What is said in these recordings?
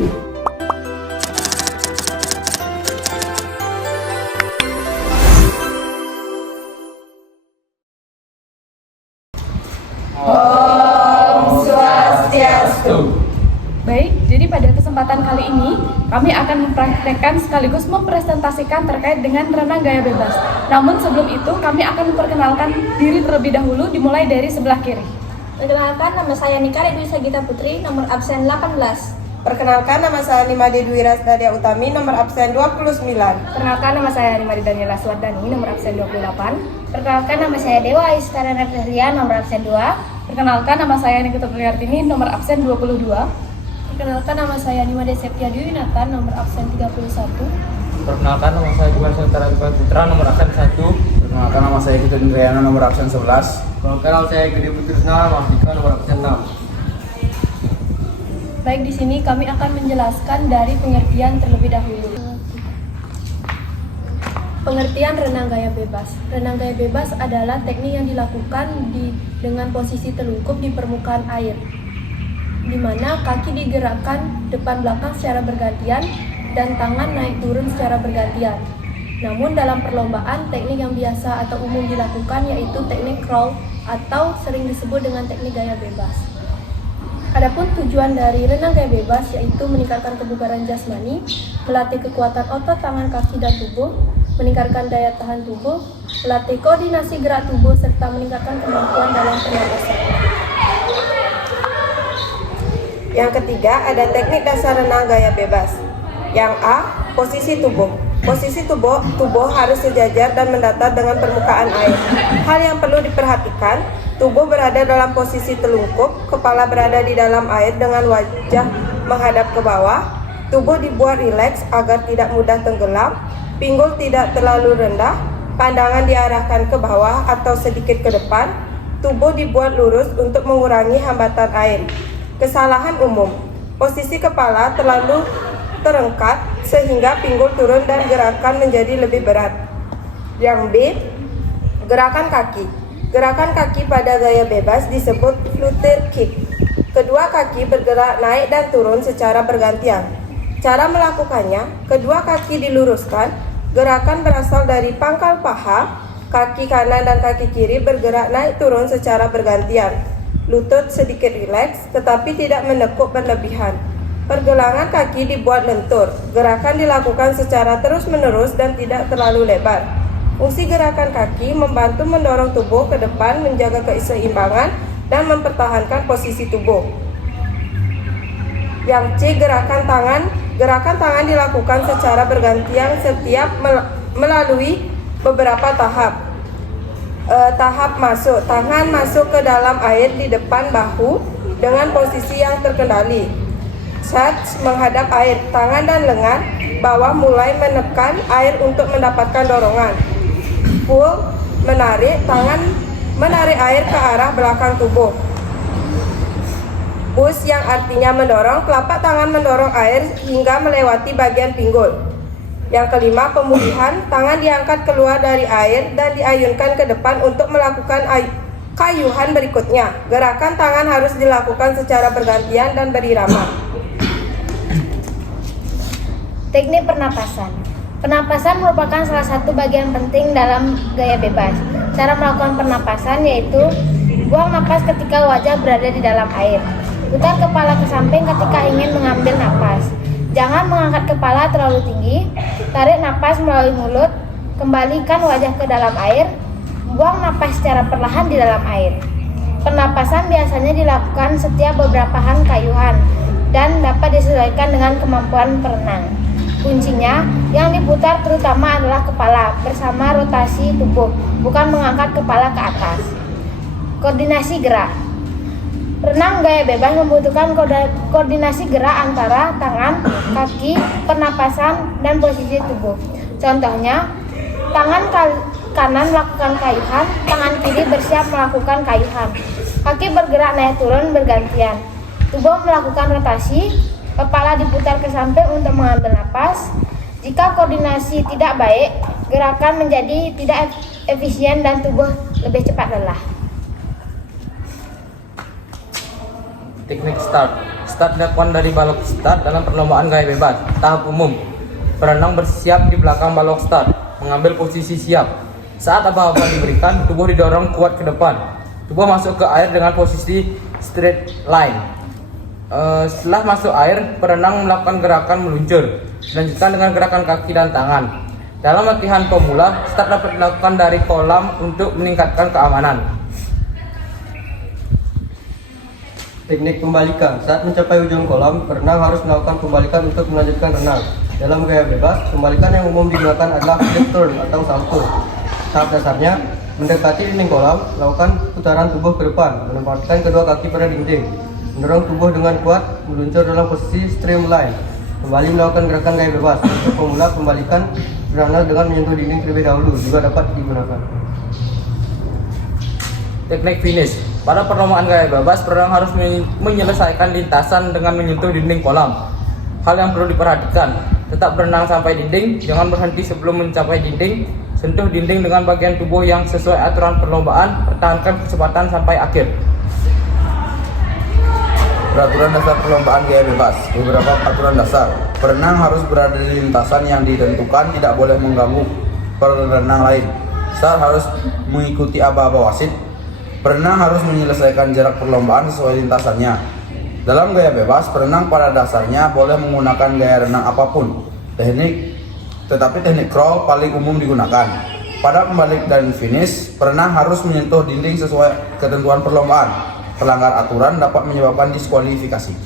Om Swastiastu. Baik, jadi pada kesempatan kali ini kami akan mempraktekkan sekaligus mempresentasikan terkait dengan renang gaya bebas. Namun sebelum itu kami akan memperkenalkan diri terlebih dahulu, dimulai dari sebelah kiri. Perkenalkan, nama saya Nika Dwi Sagita Putri, nomor absen 18. Perkenalkan, nama saya Nimade Dwi Rasdadia Utami, nomor absen 29. Perkenalkan, nama saya Nimade Daniela Suwardani, nomor absen 28. Perkenalkan, nama saya Dewa Aiskara Nafsarian, nomor absen 2. Perkenalkan, nama saya Nikita Prihartini, nomor absen 22. Perkenalkan, nama saya Nimade Septia Dwi Nathan, nomor absen 31. Perkenalkan, nama saya Juman Sentara Putra, nomor absen 1. Perkenalkan, nama saya Gita Indriana, nomor absen 11. Perkenalkan, nama saya Gede Putrisna, Mahardika, nomor absen 6. Baik, di sini kami akan menjelaskan dari pengertian terlebih dahulu. Pengertian renang gaya bebas. Renang gaya bebas adalah teknik yang dilakukan dengan posisi telungkup di permukaan air, di mana kaki digerakkan depan belakang secara bergantian dan tangan naik turun secara bergantian. Namun dalam perlombaan, teknik yang biasa atau umum dilakukan yaitu teknik crawl atau sering disebut dengan teknik gaya bebas. Adapun tujuan dari renang gaya bebas yaitu meningkatkan kebugaran jasmani, melatih kekuatan otot tangan, kaki, dan tubuh, meningkatkan daya tahan tubuh, melatih koordinasi gerak tubuh, serta meningkatkan kemampuan dalam pernapasan. Yang ketiga, ada teknik dasar renang gaya bebas. Yang A, posisi tubuh. Posisi tubuh harus sejajar dan mendatar dengan permukaan air. Hal yang perlu diperhatikan, tubuh berada dalam posisi telungkup, kepala berada di dalam air dengan wajah menghadap ke bawah. Tubuh dibuat rileks agar tidak mudah tenggelam, pinggul tidak terlalu rendah, pandangan diarahkan ke bawah atau sedikit ke depan. Tubuh dibuat lurus untuk mengurangi hambatan air. Kesalahan umum, posisi kepala terlalu terangkat sehingga pinggul turun dan gerakan menjadi lebih berat. Yang B, gerakan kaki. Gerakan kaki pada gaya bebas disebut flutter kick. Kedua kaki bergerak naik dan turun secara bergantian. Cara melakukannya, kedua kaki diluruskan. Gerakan berasal dari pangkal paha, kaki kanan dan kaki kiri bergerak naik turun secara bergantian. Lutut sedikit rileks tetapi tidak menekuk berlebihan. Pergelangan kaki dibuat lentur. Gerakan dilakukan secara terus-menerus dan tidak terlalu lebar. Fungsi gerakan kaki membantu mendorong tubuh ke depan, menjaga keseimbangan, dan mempertahankan posisi tubuh. Yang C, gerakan tangan. Gerakan tangan dilakukan secara bergantian setiap melalui beberapa tahap. Tahap masuk. Tangan masuk ke dalam air di depan bahu dengan posisi yang terkendali. Catch, menghadap air. Tangan dan lengan bawah mulai menekan air untuk mendapatkan dorongan. Pull, menarik. Tangan menarik air ke arah belakang tubuh. Push, yang artinya mendorong. Telapak tangan mendorong air hingga melewati bagian pinggul. Yang kelima, pemulihan. Tangan diangkat keluar dari air dan diayunkan ke depan untuk melakukan kayuhan berikutnya. Gerakan tangan harus dilakukan secara bergantian dan berirama. Teknik pernapasan. Pernapasan merupakan salah satu bagian penting dalam gaya bebas. Cara melakukan pernapasan yaitu buang napas ketika wajah berada di dalam air. Putar kepala ke samping ketika ingin mengambil napas. Jangan mengangkat kepala terlalu tinggi. Tarik napas melalui mulut. Kembalikan wajah ke dalam air. Buang napas secara perlahan di dalam air. Pernapasan biasanya dilakukan setiap beberapa kayuhan dan dapat disesuaikan dengan kemampuan perenang. Kuncinya, yang diputar terutama adalah kepala bersama rotasi tubuh, bukan mengangkat kepala ke atas. Koordinasi gerak. Renang gaya bebas membutuhkan koordinasi gerak antara tangan, kaki, pernapasan, dan posisi tubuh. Contohnya, tangan kanan melakukan kayuhan, tangan kiri bersiap melakukan kayuhan. Kaki bergerak naik turun bergantian. Tubuh melakukan rotasi. Kepala diputar ke samping untuk mengambil napas. Jika koordinasi tidak baik, gerakan menjadi tidak efisien dan tubuh lebih cepat lelah. Teknik start. start dilakukan dari balok start dalam perlombaan gaya bebas. Tahap umum. Perenang bersiap di belakang balok start, mengambil posisi siap. Saat aba-aba diberikan, tubuh didorong kuat ke depan. Tubuh masuk ke air dengan posisi straight line. Setelah masuk air, perenang melakukan gerakan meluncur. Dilanjutkan dengan gerakan kaki dan tangan. Dalam latihan pemula, start dapat dilakukan dari kolam untuk meningkatkan keamanan. Teknik pembalikan. Saat mencapai ujung kolam, perenang harus melakukan pembalikan untuk melanjutkan renang. Dalam gaya bebas, pembalikan yang umum digunakan adalah flip turn atau salto. Tahap dasarnya, mendekati dinding kolam, lakukan putaran tubuh ke depan, menempatkan kedua kaki pada dinding, mendorong tubuh dengan kuat, meluncur dalam posisi streamline, kembali melakukan gerakan gaya bebas. Untuk pemula, pembalikan berenang dengan menyentuh dinding terlebih dahulu juga dapat digunakan. Teknik finish. Pada perlombaan gaya bebas, perenang harus menyelesaikan lintasan dengan menyentuh dinding kolam. Hal yang perlu diperhatikan, tetap berenang sampai dinding, jangan berhenti sebelum mencapai dinding. Sentuh dinding dengan bagian tubuh yang sesuai aturan perlombaan, pertahankan kecepatan sampai akhir. Peraturan dasar perlombaan gaya bebas. Beberapa peraturan dasar. Perenang harus berada di lintasan yang ditentukan, tidak boleh mengganggu perenang lain. Start harus mengikuti aba-aba wasit. Perenang harus menyelesaikan jarak perlombaan sesuai lintasannya. Dalam gaya bebas, perenang pada dasarnya boleh menggunakan gaya renang apapun. Tetapi teknik crawl paling umum digunakan. Pada pembalik dan finish, perenang harus menyentuh dinding sesuai ketentuan perlombaan. Pelanggar aturan dapat menyebabkan diskualifikasi.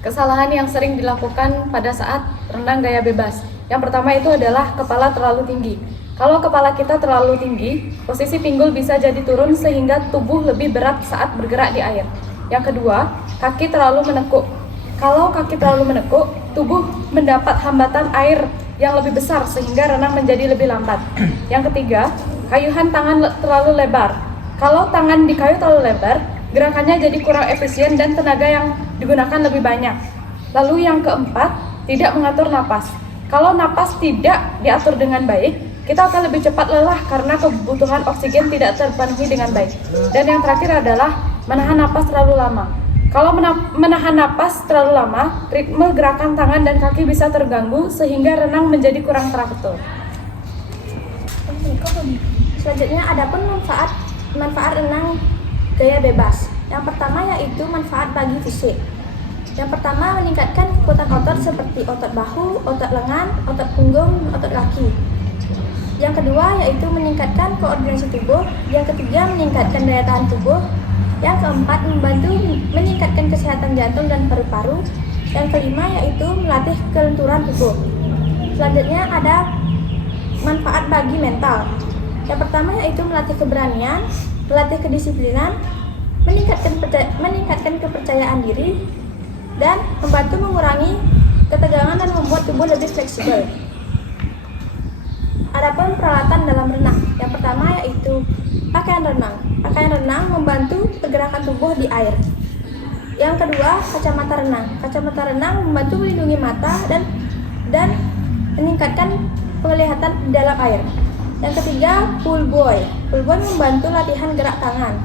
Kesalahan yang sering dilakukan pada saat renang gaya bebas. Yang pertama itu adalah kepala terlalu tinggi. Kalau kepala kita terlalu tinggi, posisi pinggul bisa jadi turun sehingga tubuh lebih berat saat bergerak di air. Yang kedua, kaki terlalu menekuk. Kalau kaki terlalu menekuk, tubuh mendapat hambatan air yang lebih besar sehingga renang menjadi lebih lambat. Yang ketiga, kayuhan tangan terlalu lebar. Kalau tangan di kayu terlalu lebar, gerakannya jadi kurang efisien dan tenaga yang digunakan lebih banyak. Lalu yang keempat, tidak mengatur napas. Kalau napas tidak diatur dengan baik, kita akan lebih cepat lelah karena kebutuhan oksigen tidak terpenuhi dengan baik. Dan yang terakhir adalah menahan napas terlalu lama. Kalau menahan napas terlalu lama, ritme gerakan tangan dan kaki bisa terganggu sehingga renang menjadi kurang teratur. Selanjutnya ada pun manfaat renang gaya bebas. Yang pertama yaitu manfaat bagi fisik. Yang pertama meningkatkan kekuatan otot seperti otot bahu, otot lengan, otot punggung, otot kaki. Yang kedua yaitu meningkatkan koordinasi tubuh. Yang ketiga meningkatkan daya tahan tubuh. Yang keempat membantu meningkatkan kesehatan jantung dan paru-paru. Yang kelima yaitu melatih kelenturan tubuh. Selanjutnya ada manfaat bagi mental. Yang pertama yaitu melatih keberanian, melatih kedisiplinan, meningkatkan kepercayaan diri, dan membantu mengurangi ketegangan dan membuat tubuh lebih fleksibel. Adapun peralatan dalam renang, yang pertama yaitu pakaian renang. Pakaian renang membantu pergerakan tubuh di air. Yang kedua, kacamata renang. Kacamata renang membantu melindungi mata dan meningkatkan penglihatan di dalam air. Yang ketiga, pool buoy. Pool buoy membantu latihan gerak tangan.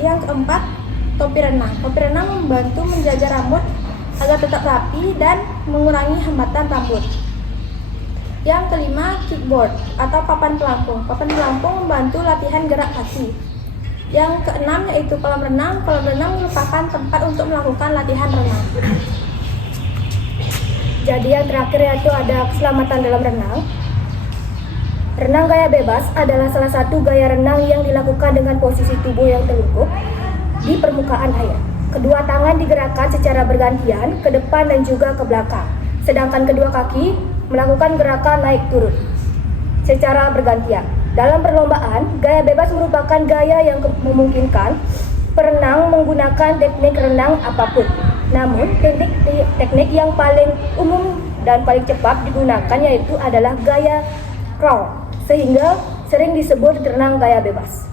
Yang keempat, topi renang. Topi renang membantu menjaga rambut agar tetap rapi dan mengurangi hambatan rambut. Yang kelima, kickboard atau papan pelampung. Papan pelampung membantu latihan gerak kaki. Yang keenam yaitu kolam renang. Kolam renang merupakan tempat untuk melakukan latihan renang. Jadi yang terakhir yaitu ada keselamatan dalam renang. Renang gaya bebas adalah salah satu gaya renang yang dilakukan dengan posisi tubuh yang telungkup di permukaan air. Kedua tangan digerakkan secara bergantian ke depan dan juga ke belakang. Sedangkan kedua kaki melakukan gerakan naik turun secara bergantian. Dalam perlombaan, gaya bebas merupakan gaya yang memungkinkan perenang menggunakan teknik renang apapun. Namun, teknik yang paling umum dan paling cepat digunakan yaitu adalah gaya crawl, sehingga sering disebut renang gaya bebas.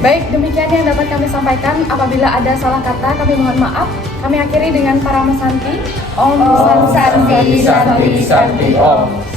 Baik, demikian yang dapat kami sampaikan. Apabila ada salah kata, kami mohon maaf. Kami akhiri dengan para mesanti. Om Santi Santi Santi Om.